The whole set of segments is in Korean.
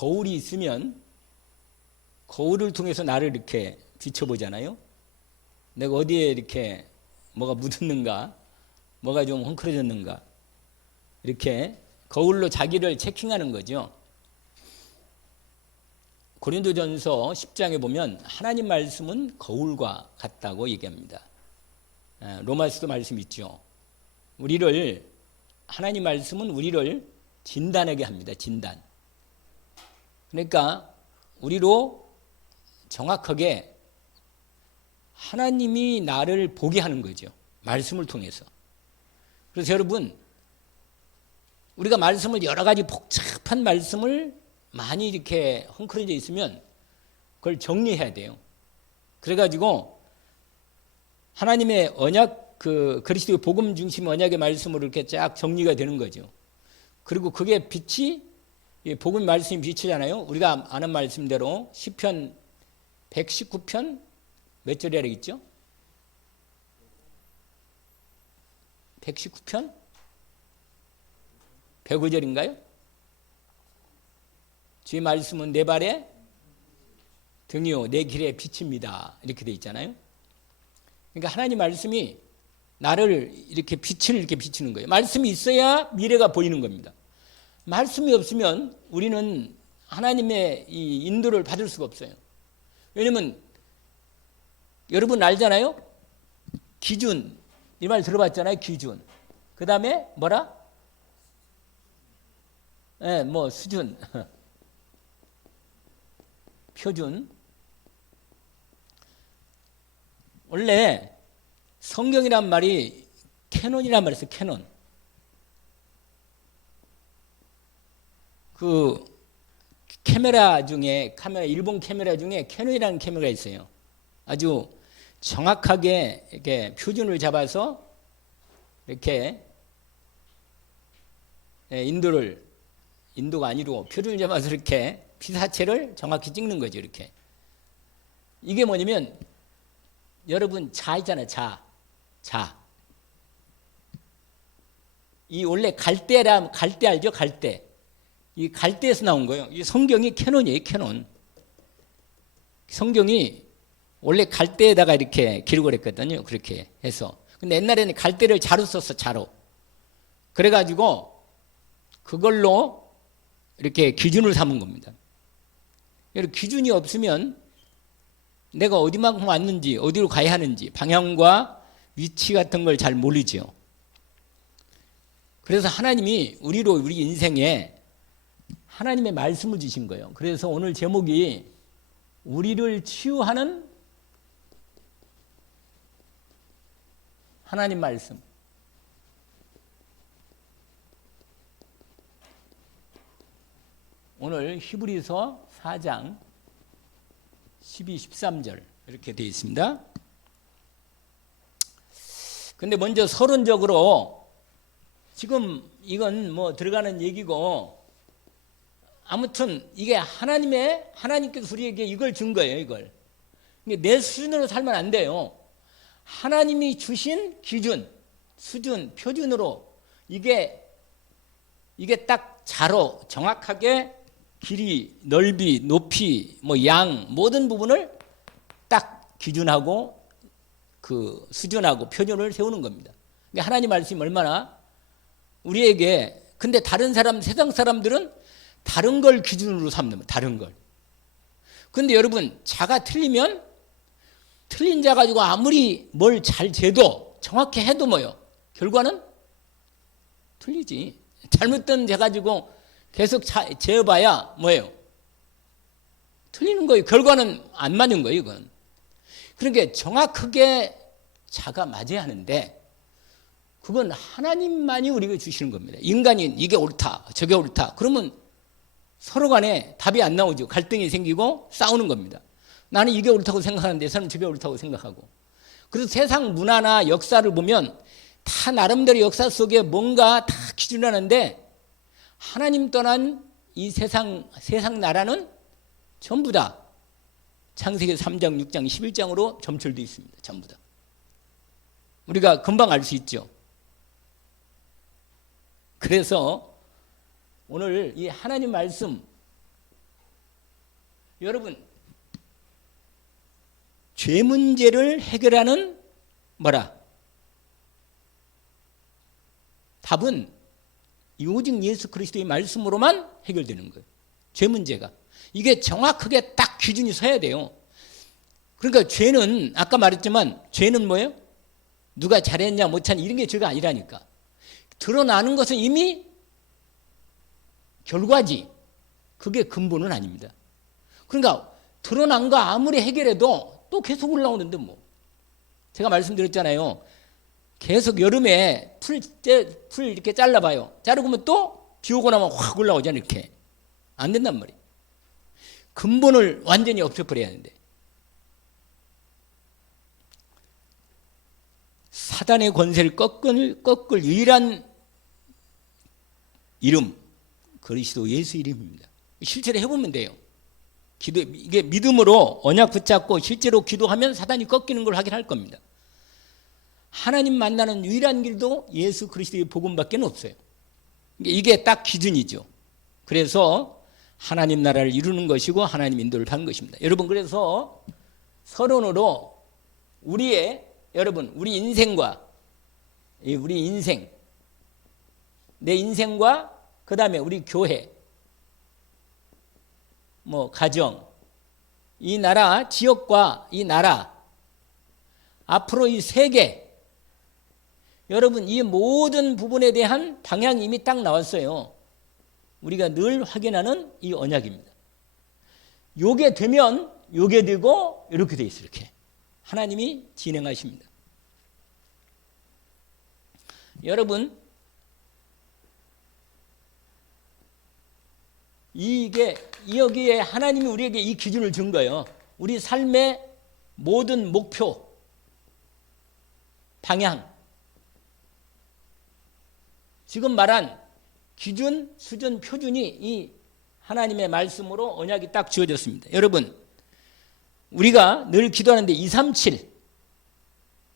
거울이 있으면 거울을 통해서 나를 이렇게 비춰보잖아요. 내가 어디에 이렇게 뭐가 묻었는가, 뭐가 좀 헝클어졌는가, 이렇게 거울로 자기를 체킹하는 거죠. 고린도전서 10장에 보면 하나님 말씀은 거울과 같다고 얘기합니다. 로마서도 말씀이 있죠. 하나님 말씀은 우리를 진단하게 합니다. 진단. 그러니까 우리로 정확하게 하나님이 나를 보게 하는 거죠. 말씀을 통해서. 그래서 여러분, 우리가 말씀을 여러 가지 복잡한 말씀을 많이 이렇게 헝클어져 있으면 그걸 정리해야 돼요. 그래가지고 하나님의 언약, 그리스도의 복음 중심 언약의 말씀으로 이렇게 쫙 정리가 되는 거죠. 그리고 그게 빛이, 복음 말씀이 빛이잖아요. 우리가 아는 말씀대로 시편 119편 몇 절이라 있죠? 119편? 105절인가요? 주의 말씀은 내 발에 등이요 내 길에 빛입니다. 이렇게 돼 있잖아요. 그러니까 하나님 말씀이 나를 이렇게 빛을 이렇게 비추는 거예요. 말씀이 있어야 미래가 보이는 겁니다. 말씀이 없으면 우리는 하나님의 이 인도를 받을 수가 없어요. 왜냐면 여러분 알잖아요. 기준, 이 말 들어봤잖아요. 기준. 그 다음에 뭐라? 수준, 표준. 원래 성경이란 말이 캐논이란 말이 있어요. 캐논. 그 카메라 중에, 일본 카메라 중에 캐논이라는 카메라가 있어요. 아주 정확하게 이렇게 표준을 잡아서 이렇게 인도가 아니고 표준을 잡아서 이렇게 피사체를 정확히 찍는 거죠. 이렇게. 이게 뭐냐면 여러분 자 있잖아요. 자. 이 원래 갈대 알죠? 갈대. 이 갈대에서 나온 거예요. 이 성경이 캐논이에요. 캐논. 성경이 원래 갈대에다가 이렇게 기록을 했거든요. 그렇게 해서. 근데 옛날에는 갈대를 자로 썼어. 자로. 그래가지고 그걸로 이렇게 기준을 삼은 겁니다. 기준이 없으면 내가 어디만큼 왔는지, 어디로 가야 하는지, 방향과 위치 같은 걸 잘 모르죠. 그래서 하나님이 우리 인생에 하나님의 말씀을 주신 거예요. 그래서 오늘 제목이 우리를 치유하는 하나님 말씀. 오늘 히브리서 4장 12, 13절 이렇게 되어 있습니다. 근데 먼저 서론적으로 지금 이건 뭐 들어가는 얘기고 아무튼 이게 하나님께서 우리에게 이걸 준 거예요. 이걸. 내 수준으로 살면 안 돼요. 하나님이 주신 기준, 수준, 표준으로 이게 딱 자로 정확하게 길이, 넓이, 높이, 양 모든 부분을 딱 기준하고 그 수준하고 표준을 세우는 겁니다. 그러니까 하나님 말씀이 얼마나 우리에게 근데 세상 사람들은 다른 걸 기준으로 삼는 거예요. 다른 걸. 근데 여러분 자가 틀리면 틀린 자 가지고 아무리 뭘 잘 재도 정확히 해도 뭐요? 결과는 틀리지. 잘못된 재 가지고 계속 재어봐야 뭐예요? 틀리는 거예요. 결과는 안 맞는 거예요. 이건. 그러니까 정확하게 자가 맞아야 하는데 그건 하나님만이 우리에게 주시는 겁니다. 인간이 이게 옳다, 저게 옳다. 그러면 서로 간에 답이 안 나오죠. 갈등이 생기고 싸우는 겁니다. 나는 이게 옳다고 생각하는데 사람은 저게 옳다고 생각하고. 그래서 세상 문화나 역사를 보면 다 나름대로 역사 속에 뭔가 다 기준하는데 하나님 떠난 이 세상 나라는 전부 다 창세기 3장, 6장, 11장으로 점철되어 있습니다. 전부 다. 우리가 금방 알 수 있죠. 그래서 오늘 이 하나님 말씀 여러분, 죄 문제를 해결하는 뭐라? 답은 오직 예수 그리스도의 말씀으로만 해결되는 거예요. 죄 문제가. 이게 정확하게 딱 기준이 서야 돼요. 그러니까 죄는 아까 말했지만 죄는 뭐예요? 누가 잘했냐 못했냐 이런 게 죄가 아니라니까. 드러나는 것은 이미 결과지. 그게 근본은 아닙니다. 그러니까 드러난 거 아무리 해결해도 또 계속 올라오는데 뭐. 제가 말씀드렸잖아요. 계속 여름에 풀 이렇게 잘라봐요. 자르고 보면 또 비 오고 나면 확 올라오잖아요. 이렇게. 안 된단 말이에요. 근본을 완전히 없애버려야 하는데. 사단의 권세를 꺾을 유일한 이름, 그리스도 예수 이름입니다. 실제로 해보면 돼요. 이게 믿음으로 언약 붙잡고 실제로 기도하면 사단이 꺾이는 걸 확인할 겁니다. 하나님 만나는 유일한 길도 예수 그리스도의 복음밖에 없어요. 이게 딱 기준이죠. 그래서 하나님 나라를 이루는 것이고 하나님 인도를 받는 것입니다. 여러분, 그래서 서론으로 우리 인생과 우리 인생, 내 인생과 그 다음에 우리 교회, 가정, 이 나라, 지역과 이 나라, 앞으로 이 세계, 여러분 이 모든 부분에 대한 방향이 이미 딱 나왔어요. 우리가 늘 확인하는 이 언약입니다. 요게 되면 요게 되고 이렇게 돼 있어요. 이렇게 하나님이 진행하십니다. 여러분, 여기에 하나님이 우리에게 이 기준을 준 거예요. 우리 삶의 모든 목표, 방향, 지금 말한 기준, 수준, 표준이 이 하나님의 말씀으로 언약이 딱 지어졌습니다. 여러분, 우리가 늘 기도하는데 237,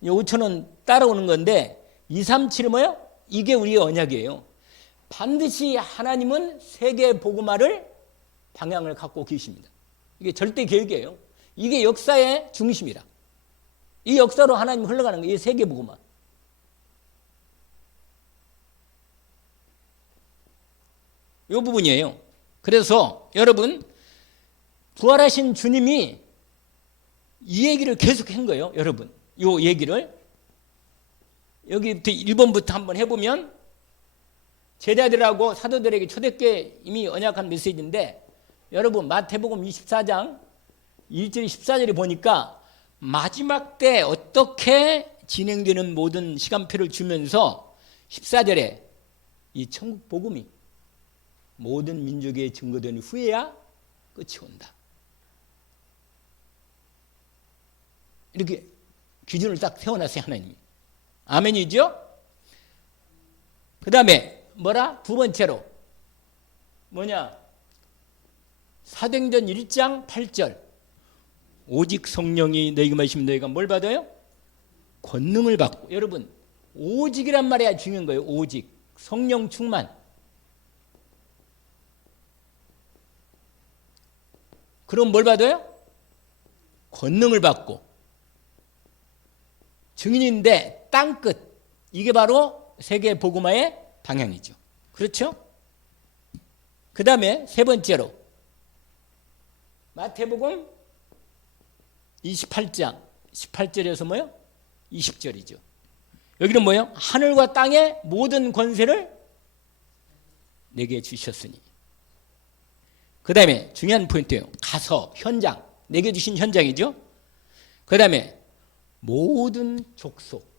5천원 따라오는 건데 237은 뭐예요? 이게 우리의 언약이에요. 반드시 하나님은 세계 복음화를 방향을 갖고 계십니다. 이게 절대 계획이에요. 이게 역사의 중심이라. 이 역사로 하나님 흘러가는 거예요. 이 세계 복음화. 이 부분이에요. 그래서 여러분, 부활하신 주님이 이 얘기를 계속 한 거예요. 여러분, 이 얘기를 여기부터 1번부터 한번 해보면 제자들하고 사도들에게 초대교회 이미 언약한 메시지인데, 여러분 마태복음 24장 1절 14절에 보니까 마지막 때 어떻게 진행되는 모든 시간표를 주면서 14절에 이 천국 복음이 모든 민족에 증거된 후에야 끝이 온다. 이렇게 기준을 딱 세워놨어요, 하나님이. 아멘이죠? 그 다음에 두 번째로 사도행전 1장 8절 오직 성령이 너희가 마시면 너희가 뭘 받아요? 권능을 받고. 여러분, 오직이란 말이 중요한 거예요. 오직 성령 충만. 그럼 뭘 받아요? 권능을 받고. 증인인데 땅끝, 이게 바로 세계 복음화의 방향이죠. 그렇죠? 그 다음에 세 번째로 마태복음 28장 18절에서 20절이죠. 여기는 하늘과 땅의 모든 권세를 내게 주셨으니. 그 다음에 중요한 포인트예요. 가서 현장, 내게 주신 현장이죠. 그 다음에 모든 족속.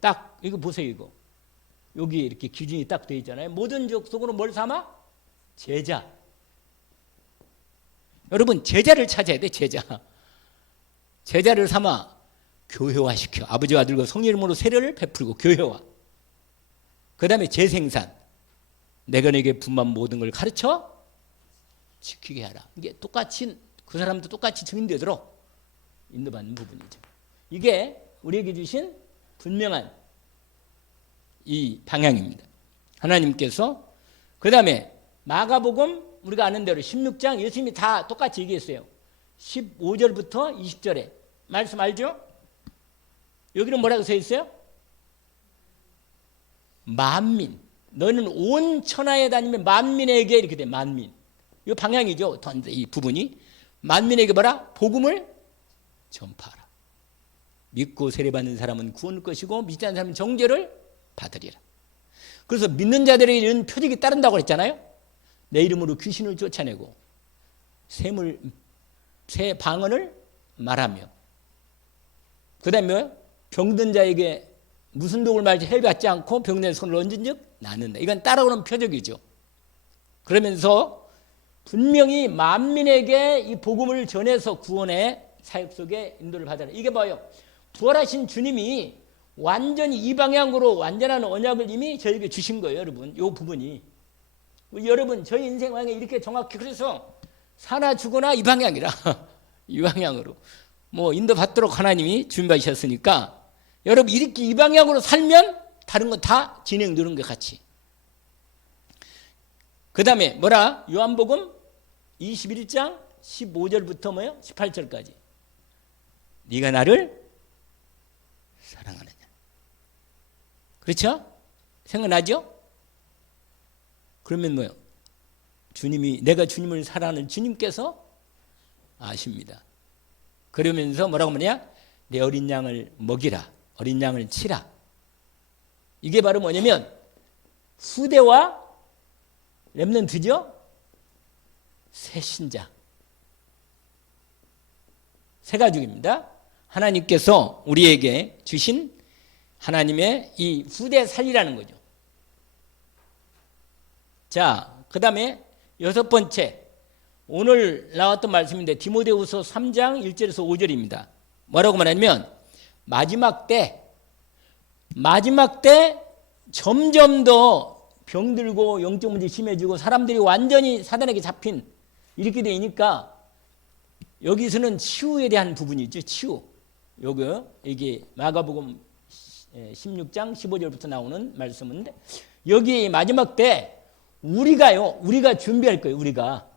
딱 이거 보세요. 이거 여기 이렇게 기준이 딱 되어 있잖아요. 모든 족속으로 뭘 삼아? 제자. 여러분, 제자를 찾아야 돼. 제자를 삼아 교회화시켜. 아버지와 아들과 성령 이름으로 세례를 베풀고 교회화. 그 다음에 재생산. 내가 내게 분만 모든 걸 가르쳐 지키게 하라. 이게 똑같이 그 사람도 똑같이 증인되도록 인도받는 부분이죠. 이게 우리에게 주신 분명한 이 방향입니다. 하나님께서. 그 다음에 마가복음 우리가 아는 대로 16장 예수님이 다 똑같이 얘기했어요. 15절부터 20절에 말씀 알죠? 여기는 뭐라고 써 있어요? 만민. 너는 온 천하에 다니면 만민에게 이렇게 돼. 만민. 이 방향이죠. 이 부분이. 만민에게 뭐라? 복음을 전파하라. 믿고 세례받는 사람은 구원할 것이고 믿지 않는 사람은 정죄를 받으리라. 그래서 믿는 자들에게 이런 표적이 따른다고 그랬잖아요. 내 이름으로 귀신을 쫓아내고 새 방언을 말하며 그 다음에 병든 자에게 무슨 독을 말지 해받지 않고 병든 손을 얹은 즉 낫는다. 이건 따라오는 표적이죠. 그러면서 분명히 만민에게 이 복음을 전해서 구원의 사역 속에 인도를 받아라. 이게 뭐예요? 부활하신 주님이 완전히 이 방향으로 완전한 언약을 이미 저에게 주신 거예요. 여러분, 이 부분이. 여러분, 저희 인생 방향이 이렇게 정확히 그래서 사나 죽거나 이 방향이라 이 방향으로 뭐 인도 받도록 하나님이 준비하셨으니까 여러분 이렇게 이 방향으로 살면 다른 거 다 진행되는 것 같이. 그 다음에 뭐라? 요한복음 21장 15절부터 뭐예요? 18절까지. 네가 나를 사랑하느냐. 그렇죠? 생각나죠? 그러면 뭐예요? 내가 주님을 사랑하는 주님께서 아십니다. 그러면서 뭐라고 하느냐? 내 어린 양을 먹이라. 어린 양을 치라. 이게 바로 뭐냐면 후대와 렘넌트죠? 새 신자. 새 가족입니다. 하나님께서 우리에게 주신 하나님의 이 후대 살리라는 거죠. 자, 그 다음에 여섯 번째, 오늘 나왔던 말씀인데 디모데후서 3장 1절에서 5절입니다. 뭐라고 말하냐면 마지막 때 점점 더 병들고 영적 문제 심해지고 사람들이 완전히 사단에게 잡힌 이렇게 되니까 여기서는 치유에 대한 부분이 있죠. 치유. 이게 마가복음 16장 15절부터 나오는 말씀인데 여기 마지막 때 우리가 준비할 거예요. 우리가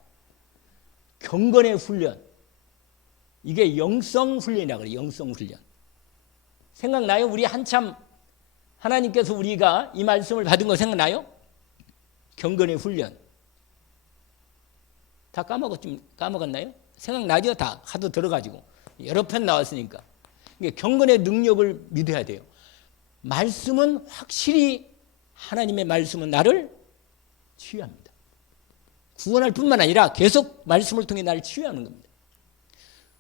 경건의 훈련. 이게 영성 훈련이라고 그래요. 영성 훈련. 생각나요? 우리 한참 하나님께서 우리가 이 말씀을 받은 거 생각나요? 경건의 훈련. 다 까먹었나요? 생각나죠? 다 하도 들어가지고 여러 편 나왔으니까. 경건의 능력을 믿어야 돼요. 말씀은 확실히 하나님의 말씀은 나를 치유합니다. 구원할 뿐만 아니라 계속 말씀을 통해 나를 치유하는 겁니다.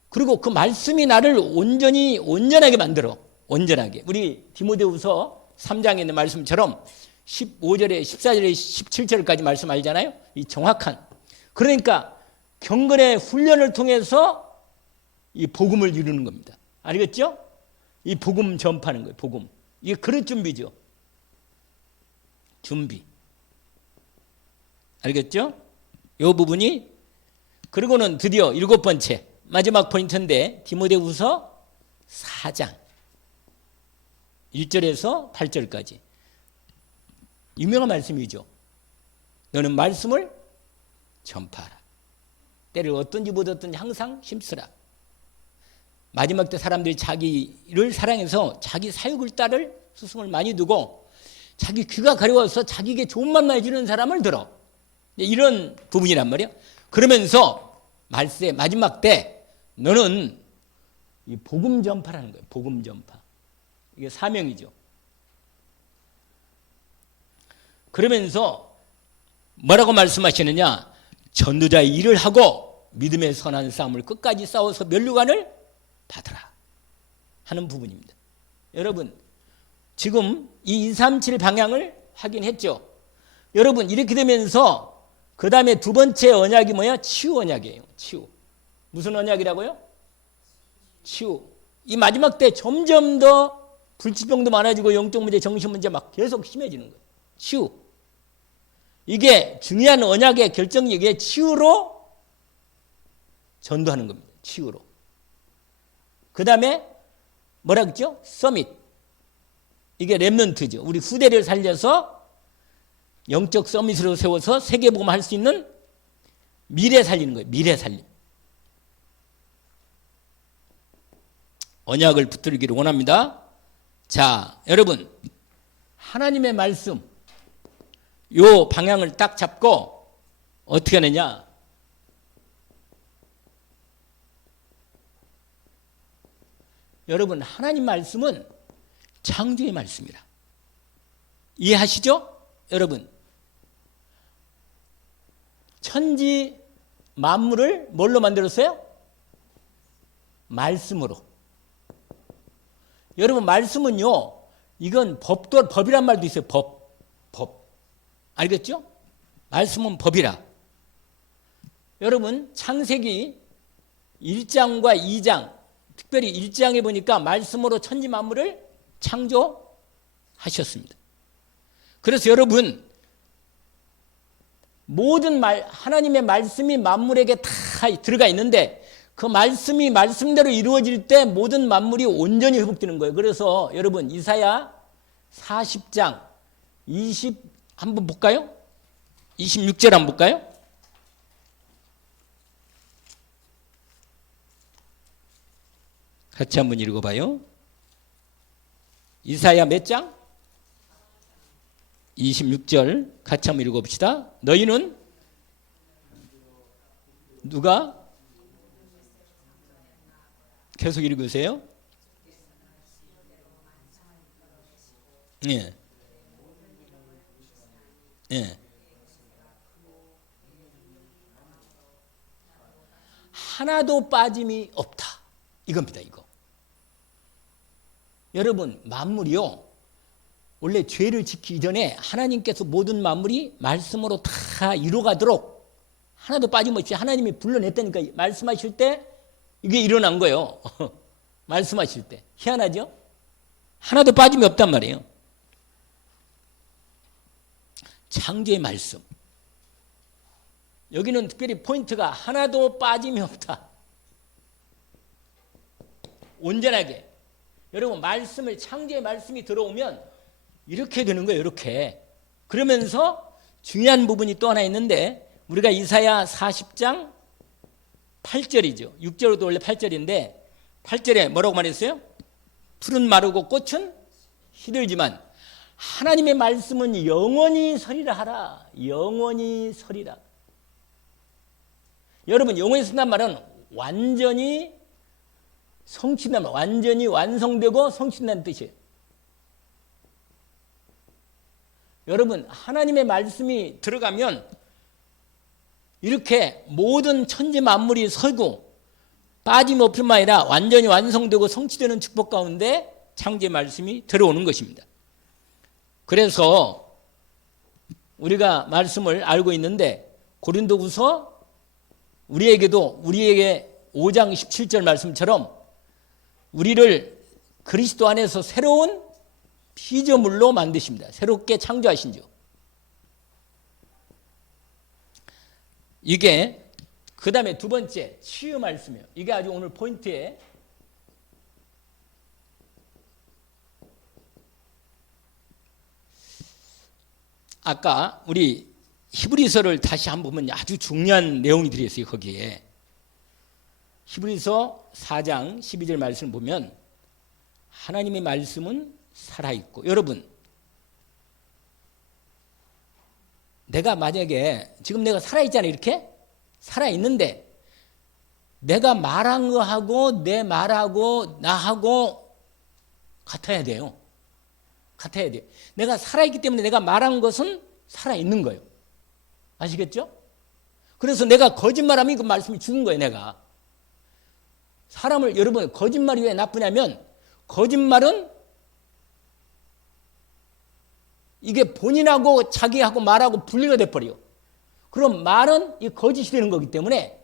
그리고 그 말씀이 나를 온전하게 만들어. 온전하게. 우리 디모데후서 3장에 있는 말씀처럼 15절에 14절에 17절까지 말씀 알잖아요. 이 정확한. 그러니까 경건의 훈련을 통해서 이 복음을 이루는 겁니다. 알겠죠? 이 복음 전파하는 거예요. 복음. 이게 그런 준비죠. 준비. 알겠죠? 이 부분이. 그리고는 드디어 일곱 번째 마지막 포인트인데 디모데후서 4장 1절에서 8절까지 유명한 말씀이죠. 너는 말씀을 전파하라. 때를 어떤지 못 어떤지 항상 힘쓰라. 마지막 때 사람들이 자기를 사랑해서 자기 사육을 따를 수승을 많이 두고 자기 귀가 가려워서 자기에게 좋은 말만 해주는 사람을 들어. 이런 부분이란 말이야. 그러면서 말세 마지막 때 너는 이 복음 전파라는 거예요. 복음 전파. 이게 사명이죠. 그러면서 뭐라고 말씀하시느냐? 전도자의 일을 하고 믿음의 선한 싸움을 끝까지 싸워서 면류관을 받으라 하는 부분입니다. 여러분 지금 이 237 방향을 확인했죠. 여러분 이렇게 되면서 그 다음에 두 번째 언약이 뭐야? 치유 언약이에요. 치유. 무슨 언약이라고요? 치유. 이 마지막 때 점점 더 불치병도 많아지고 영적 문제, 정신 문제 막 계속 심해지는 거예요. 치유. 이게 중요한 언약의 결정력에 치유로 전도하는 겁니다. 치유로. 그 다음에 뭐라 그랬죠? 서밋. 이게 렘넌트죠. 우리 후대를 살려서 영적 서밋으로 세워서 세계복음 할 수 있는 미래 살리는 거예요. 미래 살림. 언약을 붙들기를 원합니다. 자, 여러분 하나님의 말씀 요 방향을 딱 잡고 어떻게 하느냐? 여러분 하나님 말씀은 창조의 말씀이라. 이해하시죠? 여러분 천지 만물을 뭘로 만들었어요? 말씀으로. 여러분 말씀은요, 이건 법이란 말도 있어요. 법. 알겠죠? 말씀은 법이라. 여러분 창세기 1장과 2장, 특별히 1장에 보니까 말씀으로 천지 만물을 창조하셨습니다. 그래서 여러분 모든 하나님의 말씀이 만물에게 다 들어가 있는데 그 말씀이 말씀대로 이루어질 때 모든 만물이 온전히 회복되는 거예요. 그래서 여러분 이사야 40장 20 한번 볼까요? 26절 한번 볼까요? 같이 한번 읽어봐요. 이사야 몇 장? 26절 같이 한번 읽어봅시다. 너희는 누가? 계속 읽으세요. 예. 예. 하나도 빠짐이 없다. 이겁니다, 이거. 여러분, 만물이요. 원래 죄를 짓기 이전에 하나님께서 모든 만물이 말씀으로 다 이루어가도록 하나도 빠짐없이 하나님이 불러냈다니까. 말씀하실 때 이게 일어난 거예요. 말씀하실 때. 희한하죠? 하나도 빠짐이 없단 말이에요. 창조의 말씀. 여기는 특별히 포인트가 하나도 빠짐이 없다. 온전하게. 여러분 말씀을 창조의 말씀이 들어오면 이렇게 되는 거예요. 이렇게. 그러면서 중요한 부분이 또 하나 있는데 우리가 이사야 40장 8절이죠. 6절도 원래 8절인데 8절에 뭐라고 말했어요? 풀은 마르고 꽃은 시들지만 하나님의 말씀은 영원히 서리라 하라. 영원히 서리라. 여러분 영원히 쓴다는 말은 완전히 성취된다는 말, 완전히 완성되고 성취된다는 뜻이에요. 여러분 하나님의 말씀이 들어가면 이렇게 모든 천지 만물이 서고 빠짐없을 뿐만 아니라 완전히 완성되고 성취되는 축복 가운데 창조의 말씀이 들어오는 것입니다. 그래서 우리가 말씀을 알고 있는데 고린도후서 우리에게 5장 17절 말씀처럼 우리를 그리스도 안에서 새로운 피조물로 만드십니다. 새롭게 창조하신 주. 이게 그 다음에 두 번째 치유 말씀이에요. 이게 아주 오늘 포인트에 아까 우리 히브리서를 다시 한번 보면 아주 중요한 내용이 들어있어요. 거기에 히브리서 4장 12절 말씀을 보면 하나님의 말씀은 살아있고 여러분 내가 만약에 지금 내가 살아있잖아요. 이렇게 살아있는데 내가 말한 거하고 내 말하고 나하고 같아야 돼요. 같아야 돼요. 내가 살아있기 때문에 내가 말한 것은 살아있는 거예요. 아시겠죠? 그래서 내가 거짓말하면 그 말씀이 죽은 거예요. 내가 사람을 여러분 거짓말이 왜 나쁘냐면 거짓말은 이게 본인하고 자기하고 말하고 분리가 돼버려요. 그럼 말은 이 거짓이 되는 거기 때문에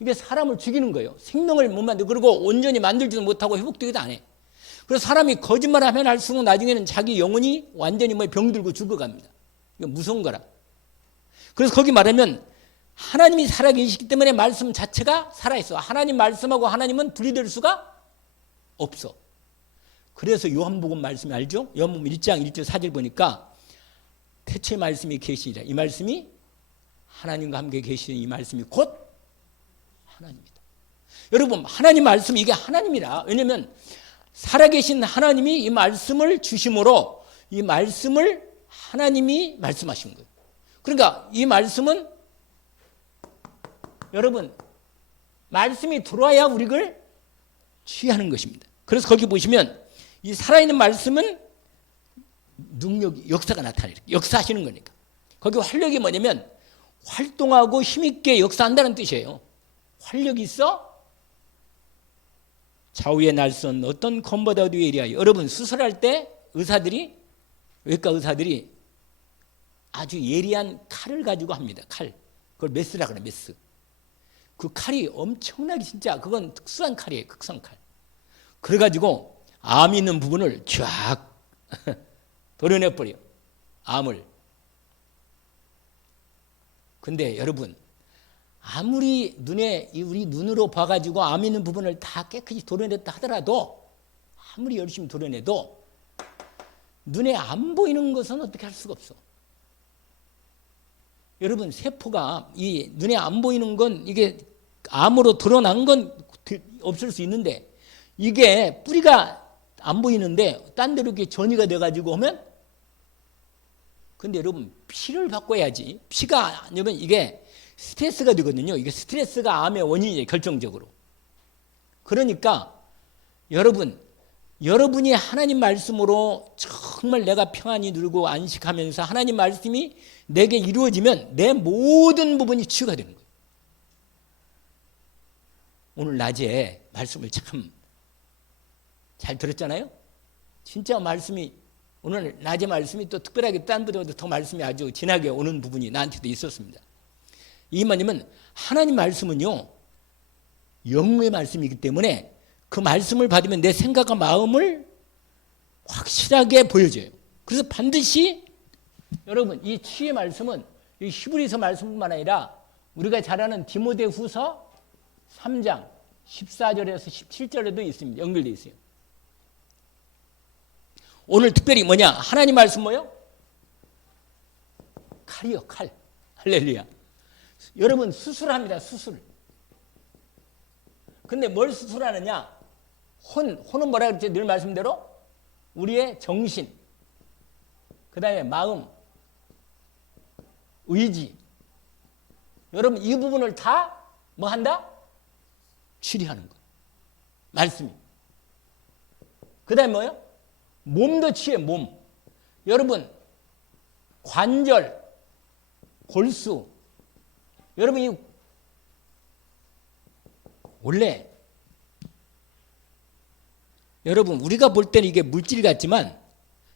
이게 사람을 죽이는 거예요. 생명을 못 만들고 그리고 온전히 만들지도 못하고 회복되기도 안 해. 그래서 사람이 거짓말하면 할수록 나중에는 자기 영혼이 완전히 병들고 죽어갑니다. 이거 무서운 거라. 그래서 거기 말하면 하나님이 살아계시기 때문에 말씀 자체가 살아있어. 하나님 말씀하고 하나님은 분리될 수가 없어. 그래서 요한복음 말씀이 알죠? 요한복음 1장 1절 4절 보니까 태초의 말씀이 계시니라. 이 말씀이 하나님과 함께 계시는 이 말씀이 곧 하나님이다. 여러분, 하나님 말씀, 이게 하나님이라. 왜냐하면 살아계신 하나님이 이 말씀을 주심으로 이 말씀을 하나님이 말씀하신 거예요. 그러니까 이 말씀은 여러분, 말씀이 들어와야 우리를 취하는 것입니다. 그래서 거기 보시면 이 살아있는 말씀은 능력이, 역사가 나타나요. 역사하시는 거니까. 거기 활력이 뭐냐면 활동하고 힘있게 역사한다는 뜻이에요. 활력이 있어? 좌우의 날선 어떤 검보다도 예리하여. 여러분, 수술할 때 의사들이, 외과 의사들이 아주 예리한 칼을 가지고 합니다. 칼. 그걸 메스라 그래, 메스. 그 칼이 엄청나게, 진짜 그건 특수한 칼이에요. 극성 칼. 그래가지고 암 있는 부분을 쫙 도려내버려. 암을. 근데 여러분, 아무리 우리 눈으로 봐가지고 암 있는 부분을 다 깨끗이 도려냈다 하더라도, 아무리 열심히 도려내도 눈에 안 보이는 것은 어떻게 할 수가 없어. 여러분, 세포가 이 눈에 안 보이는 건, 이게 암으로 드러난 건 없을 수 있는데, 이게 뿌리가 안 보이는데 딴 데로 이렇게 전이가 돼가지고 하면, 근데 여러분, 피를 바꿔야지. 피가 아니면 이게 스트레스가 되거든요. 이게 스트레스가 암의 원인이에요, 결정적으로. 그러니까 여러분이 하나님 말씀으로 정말 내가 평안히 누리고 안식하면서 하나님 말씀이 내게 이루어지면 내 모든 부분이 치유가 되는 거예요. 오늘 낮에 말씀을 참 잘 들었잖아요. 진짜 말씀이, 오늘 낮에 말씀이 또 특별하게 딴 분보다 더 말씀이 아주 진하게 오는 부분이 나한테도 있었습니다. 이 말이면 하나님 말씀은요, 영의 말씀이기 때문에 그 말씀을 받으면 내 생각과 마음을 확실하게 보여줘요. 그래서 반드시 여러분, 이 치유의 말씀은 이 히브리서 말씀뿐만 아니라 우리가 잘 아는 디모데후서 3장 14절에서 17절에도 있습니다. 연결되어 있어요. 오늘 특별히 뭐냐? 하나님 말씀 뭐요? 칼이요, 칼. 할렐루야. 여러분, 수술합니다, 수술. 근데 뭘 수술하느냐? 혼은 뭐라 그랬지? 늘 말씀대로 우리의 정신, 그 다음에 마음, 의지. 여러분, 이 부분을 다 뭐 한다? 치료하는 거예요. 말씀이. 그 다음에 뭐요? 몸도 치유해, 몸. 여러분, 관절, 골수. 여러분, 이 원래 여러분, 우리가 볼 때는 이게 물질 같지만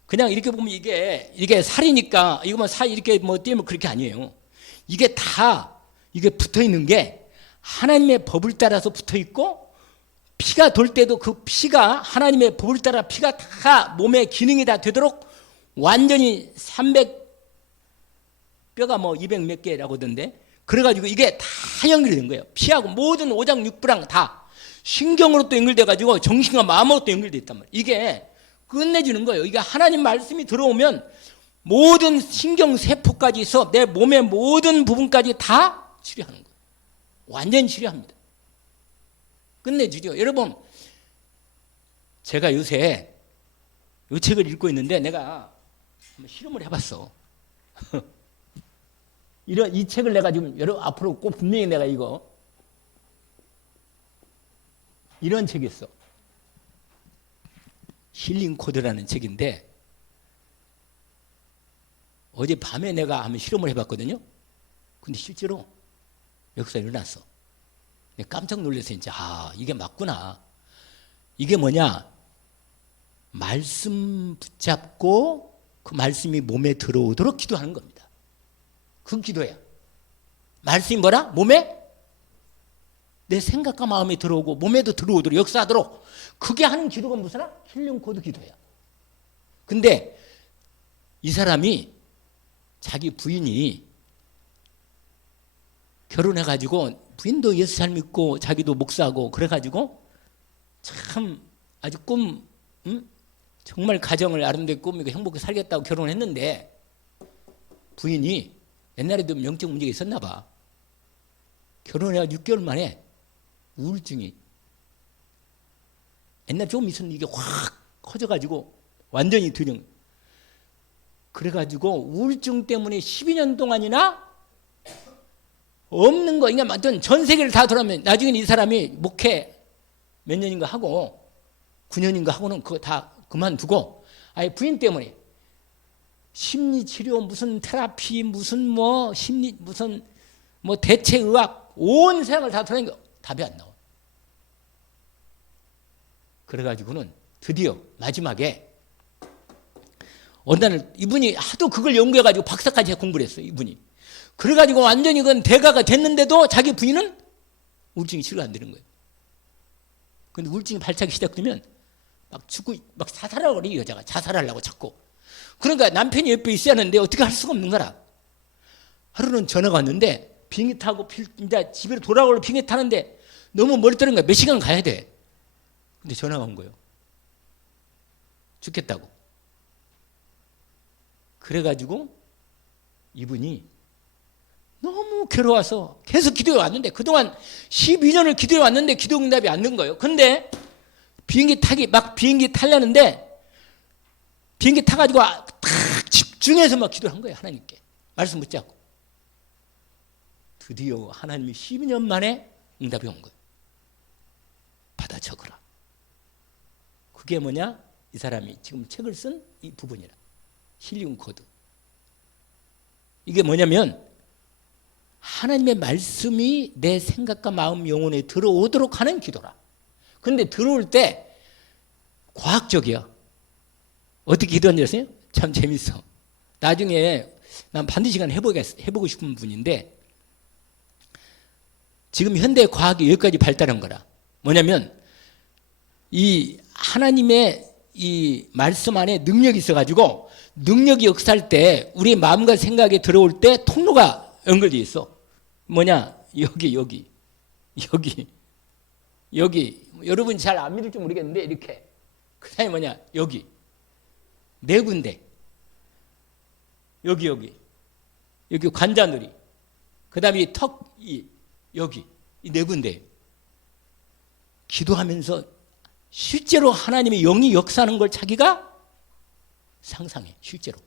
그냥 이렇게 보면 이게 살이니까 이거만 살 이렇게 뭐 띄면 그렇게 아니에요. 이게 다 이게 붙어 있는 게 하나님의 법을 따라서 붙어 있고, 피가 돌 때도 그 피가 하나님의 법을 따라 피가 다 몸의 기능이 다 되도록 완전히 300 뼈가 뭐 200 몇 개라고 하던데, 그래가지고 이게 다 연결된 거예요. 피하고 모든 오장육부랑 다 신경으로 또 연결돼가지고 정신과 마음으로 또 연결돼 있단 말이에요. 이게 끝내주는 거예요. 이게 하나님 말씀이 들어오면 모든 신경세포까지 해서 내 몸의 모든 부분까지 다 치료하는 거예요. 완전히 치료합니다. 끝내주죠. 여러분, 제가 요새 이 책을 읽고 있는데 내가 한번 실험을 해봤어. 이 책을 내가 지금 여러분 앞으로 꼭 분명히 내가 이런 책이 있어. 힐링 코드라는 책인데 어제 밤에 내가 한번 실험을 해봤거든요. 근데 실제로 역사가 일어났어. 깜짝 놀라서 이제 이게 맞구나. 이게 뭐냐? 말씀 붙잡고 그 말씀이 몸에 들어오도록 기도하는 겁니다. 그 기도야. 말씀이 뭐라? 몸에 내 생각과 마음에 들어오고 몸에도 들어오도록 역사하도록, 그게 하는 기도가 무슨 힐링 코드 기도야. 근데 이 사람이 자기 부인이 결혼해가지고, 부인도 예수 잘 믿고 자기도 목사하고 그래가지고 참 아주 정말 가정을 아름답게 꾸미고 행복하게 살겠다고 결혼했는데, 부인이 옛날에도 명적 문제가 있었나 봐. 결혼해가 6개월 만에 우울증이 옛날 조금 있었는데 이게 확 커져가지고 완전히 들영. 그래가지고 우울증 때문에 12년 동안이나 없는 거, 그러니까 전 세계를 다 돌아면 나중에 이 사람이 목회 몇 년인가 하고 9년인가 하고는 그거 다 그만두고 아예 부인 때문에 심리치료 무슨 테라피 무슨 뭐 심리 무슨 뭐 대체의학 온 세상을 다 돌아다니까 답이 안 나와. 그래가지고는 드디어 마지막에 어느 날 이분이 하도 그걸 연구해가지고 박사까지 공부를 했어요. 이분이. 그래가지고 완전히 그건 대가가 됐는데도 자기 부인은 우울증이 치료가 안 되는 거예요. 근데 우울증이 발작이 시작되면 막 죽고 막 자살하려고 그래. 이 여자가 자살하려고 자꾸. 그러니까 남편이 옆에 있어야 하는데 어떻게 할 수가 없는 거라. 하루는 전화가 왔는데 비행기 타고 이제 집으로 돌아오려고 비행기 타는데 너무 멀리 떨어진 거야. 몇 시간 가야 돼. 근데 전화가 온 거예요. 죽겠다고. 그래가지고 이분이 너무 괴로워서 계속 기도해 왔는데 그동안 12년을 기도해 왔는데 기도 응답이 안 된 거예요. 근데 비행기 타려는데 비행기 타가지고 딱 집중해서 막 기도를 한 거예요. 하나님께. 말씀 붙잡고. 드디어 하나님이 12년 만에 응답이 온 거예요. 받아 적으라. 그게 뭐냐? 이 사람이 지금 책을 쓴 이 부분이라. 힐링 코드. 이게 뭐냐면 하나님의 말씀이 내 생각과 마음 영혼에 들어오도록 하는 기도라. 근데 들어올 때 과학적이야. 어떻게 기도하는지 아세요? 참 재밌어. 나중에 난 반드시 해보고 싶은 분인데 지금 현대 과학이 여기까지 발달한 거라. 뭐냐면 이 하나님의 이 말씀 안에 능력이 있어가지고 능력이 역사할 때 우리 마음과 생각에 들어올 때 통로가 연결되어 있어. 뭐냐? 여기. 여러분 잘 안 믿을지 모르겠는데 이렇게. 그 다음에 뭐냐? 여기. 네 군데. 여기 관자놀이. 그 다음에 여기. 이 네 군데. 기도하면서 실제로 하나님의 영이 역사하는 걸 자기가 상상해. 실제로.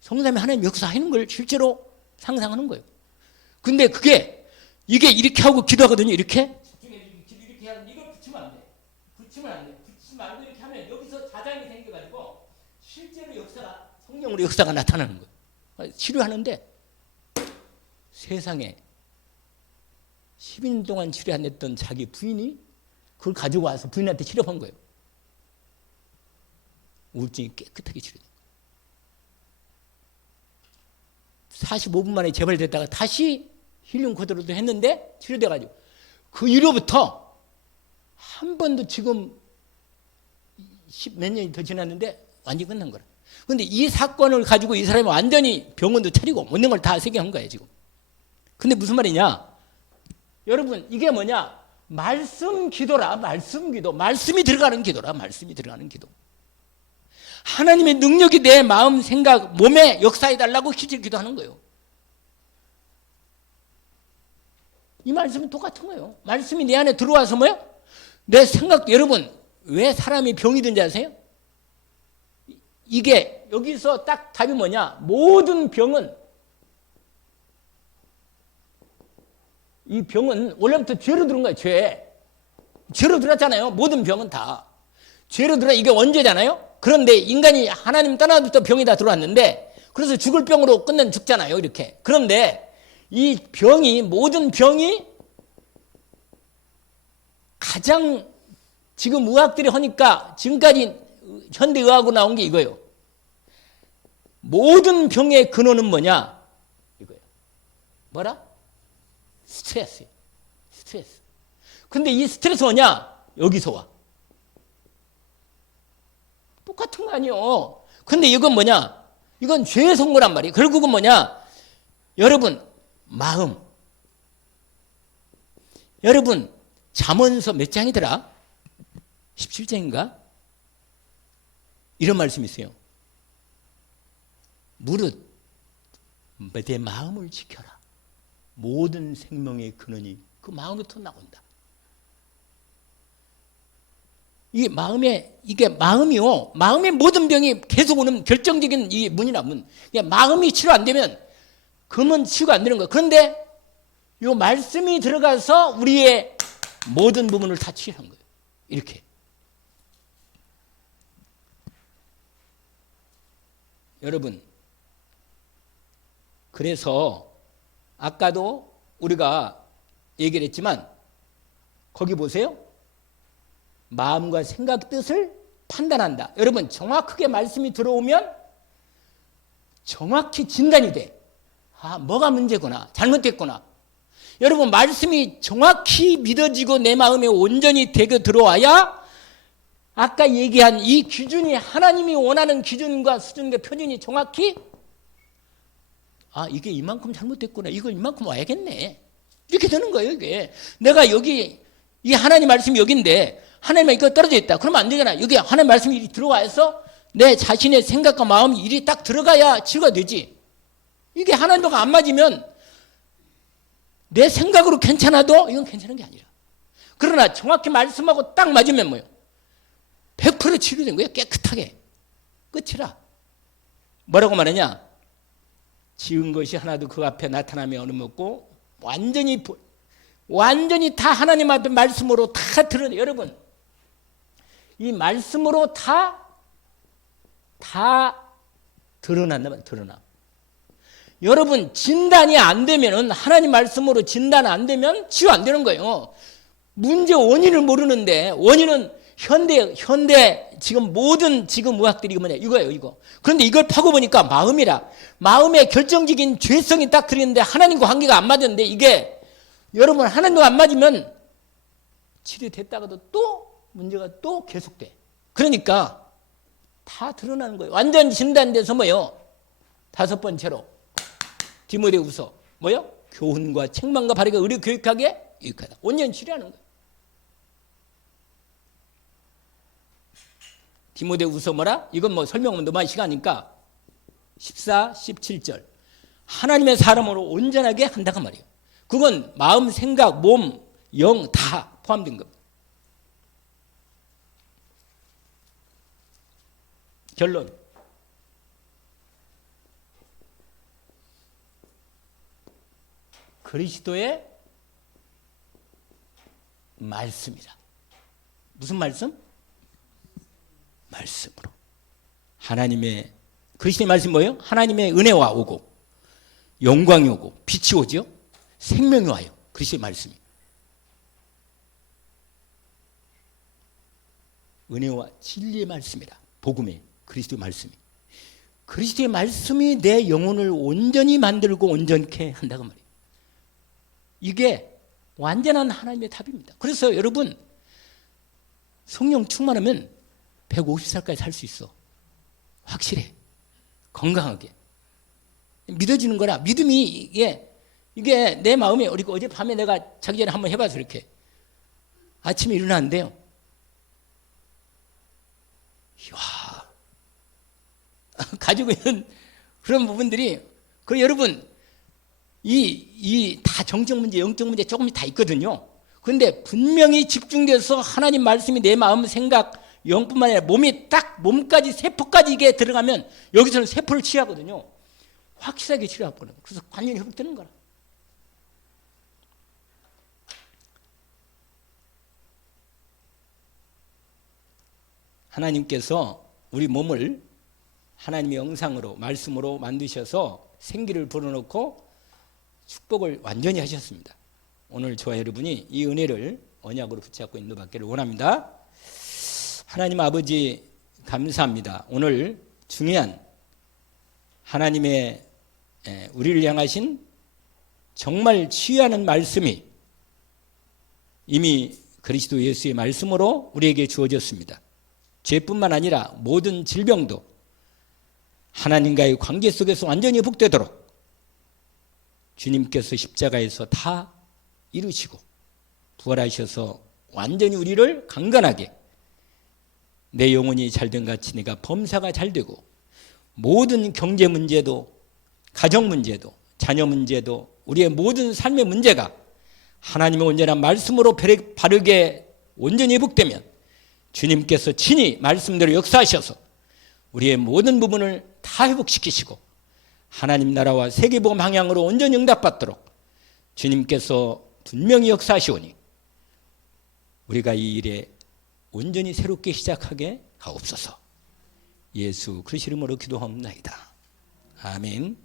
성삼위 하나님 역사하는 걸 실제로 상상하는 거예요. 근데 이게 이렇게 하고 기도하거든요. 이렇게. 이렇게 하는데 이걸 붙이면 안 돼. 붙이지 말고 이렇게 하면 여기서 자장이 생겨가지고 실제로 성령으로 역사가 나타나는 거예요. 치료하는데 세상에 10년 동안 치료 안 했던 자기 부인이 그걸 가지고 와서 부인한테 치료한 거예요. 우울증이 깨끗하게 치료된 거예요. 45분 만에 재발됐다가 다시 힐링 코드로도 했는데 치료돼가지고 그 이후로부터 한 번도 지금 10몇 년이 더 지났는데 완전히 끝난 거라. 그런데 이 사건을 가지고 이 사람이 완전히 병원도 차리고 모든 걸 다 세계한 거예요 지금. 근데 무슨 말이냐? 여러분 이게 뭐냐? 말씀 기도라. 말씀 기도. 말씀이 들어가는 기도라. 말씀이 들어가는 기도. 하나님의 능력이 내 마음, 생각, 몸에 역사해달라고 실제 기도하는 거예요. 이 말씀은 똑같은 거예요. 말씀이 내 안에 들어와서 뭐예요? 내 생각, 여러분 왜 사람이 병이 든지 아세요? 이게 여기서 딱 답이 뭐냐? 모든 병은 이 병은 원래부터 죄로 들은 거예요. 죄로 들었잖아요. 모든 병은 다 죄로 들어. 이게 원죄잖아요. 그런데 인간이 하나님 떠나부터 병이 다 들어왔는데 그래서 죽을 병으로 끝내면 죽잖아요. 이렇게. 그런데 이 모든 병이 가장 지금 의학들이 하니까 지금까지 현대의학으로 나온 게 이거예요. 모든 병의 근원은 뭐냐? 이거예요. 뭐라? 스트레스. 근데 이 스트레스 뭐냐? 여기서 와. 똑같은 거 아니에요. 근데 이건 뭐냐? 이건 죄의 선고란 말이에요. 결국은 뭐냐? 여러분 마음. 여러분 잠언서 몇 장이더라? 17장인가? 이런 말씀이 있어요. 무릇 내 마음을 지켜라. 모든 생명의 근원이 그 마음부터 나온다. 이게 마음이요. 마음의 모든 병이 계속 오는 결정적인 이 문이나 문. 마음이 치료 안 되면 금은 치유가 안 되는 거예요. 그런데 이 말씀이 들어가서 우리의 모든 부분을 다 치유한 거예요. 이렇게. 여러분, 그래서 아까도 우리가 얘기를 했지만 거기 보세요. 마음과 생각 뜻을 판단한다. 여러분, 정확하게 말씀이 들어오면 정확히 진단이 돼. 아, 뭐가 문제구나. 잘못됐구나. 여러분, 말씀이 정확히 믿어지고 내 마음에 온전히 되게 들어와야 아까 얘기한 이 기준이 하나님이 원하는 기준과 수준과 표준이 정확히 아, 이게 이만큼 잘못됐구나. 이걸 이만큼 와야겠네. 이렇게 되는 거예요, 이게. 내가 여기 이 하나님 말씀이 여기인데 하나님이 이거 떨어져 있다. 그러면 안 되잖아. 여기 하나님 말씀이 들어와서 내 자신의 생각과 마음이 일이 딱 들어가야 치유가 되지. 이게 하나님과 안 맞으면 내 생각으로 괜찮아도 이건 괜찮은 게 아니라. 그러나 정확히 말씀하고 딱 맞으면 뭐예요? 100% 치료된 거예요. 깨끗하게. 끝이라. 뭐라고 말하냐? 지은 것이 하나도 그 앞에 나타나며 얻어먹고 완전히 다 하나님 앞에 말씀으로 다 드러내. 여러분, 이 말씀으로 다 드러난다면 드러나. 여러분, 진단이 안 되면은 하나님 말씀으로 진단 안 되면 치유 안 되는 거예요. 문제 원인을 모르는데 원인은 현대 지금 모든 지금 의학들이 뭐냐 이거예요, 이거. 그런데 이걸 파고 보니까 마음이라. 마음의 결정적인 죄성이 딱 들리는데 하나님과 관계가 안 맞는데 이게 여러분 하나님과 안 맞으면 치료됐다가도 또 문제가 또 계속돼. 그러니까 다 드러나는 거예요. 완전 진단돼서 뭐요? 5번째로 디모데후서 뭐요? 교훈과 책망과 바르게 의료 교육하게 유익하다. 온전히 치료하는 거예요. 디모데후서 뭐라? 이건 뭐 설명하면 너무 많은 시간이니까 14, 17절 하나님의 사람으로 온전하게 한다고 말이에요. 그건 마음, 생각, 몸, 영 다 포함된 겁니다. 결론. 그리스도의 말씀이다. 무슨 말씀? 말씀으로. 하나님의 그리스도의 말씀이 뭐예요? 하나님의 은혜와 오고 영광이 오고 빛이 오죠. 생명이 와요. 그리스도의 말씀이. 은혜와 진리의 말씀이라. 복음의 그리스도의 말씀이. 그리스도의 말씀이 내 영혼을 온전히 만들고 온전케 한다고 말이에요. 이게 완전한 하나님의 답입니다. 그래서 여러분 성령 충만하면 150살까지 살 수 있어. 확실해. 건강하게. 믿어지는 거라. 믿음이 이게 내 마음에 어젯밤에 내가 자기 전에 한번 해봐서 이렇게 아침에 일어났는데요. 이야, 가지고 있는 그런 부분들이 그 여러분 이 다 정적 문제, 영적 문제 조금 다 있거든요. 그런데 분명히 집중돼서 하나님 말씀이 내 마음, 생각, 영뿐만 아니라 몸이 딱 몸까지 세포까지 이게 들어가면 여기서는 세포를 치유하거든요. 확실하게 치료하거든요. 그래서 관련이 회복되는 거라. 하나님께서 우리 몸을 하나님의 영상으로 말씀으로 만드셔서 생기를 불어넣고 축복을 완전히 하셨습니다. 오늘 저와 여러분이 이 은혜를 언약으로 붙잡고 있는 받기를 원합니다. 하나님 아버지 감사합니다. 오늘 중요한 하나님의 우리를 향하신 정말 치유하는 말씀이 이미 그리스도 예수의 말씀으로 우리에게 주어졌습니다. 죄뿐만 아니라 모든 질병도 하나님과의 관계 속에서 완전히 회복되도록 주님께서 십자가에서 다 이루시고 부활하셔서 완전히 우리를 강건하게 내 영혼이 잘된 같이 내가 범사가 잘되고 모든 경제 문제도 가정 문제도 자녀 문제도 우리의 모든 삶의 문제가 하나님의 온전한 말씀으로 바르게 온전히 회복되면 주님께서 친히 말씀대로 역사하셔서 우리의 모든 부분을 다 회복시키시고 하나님 나라와 세계복음 방향으로 온전히 응답받도록 주님께서 분명히 역사하시오니 우리가 이 일에 온전히 새롭게 시작하게 하옵소서. 예수 그리스도 이름으로 기도합니다. 아멘.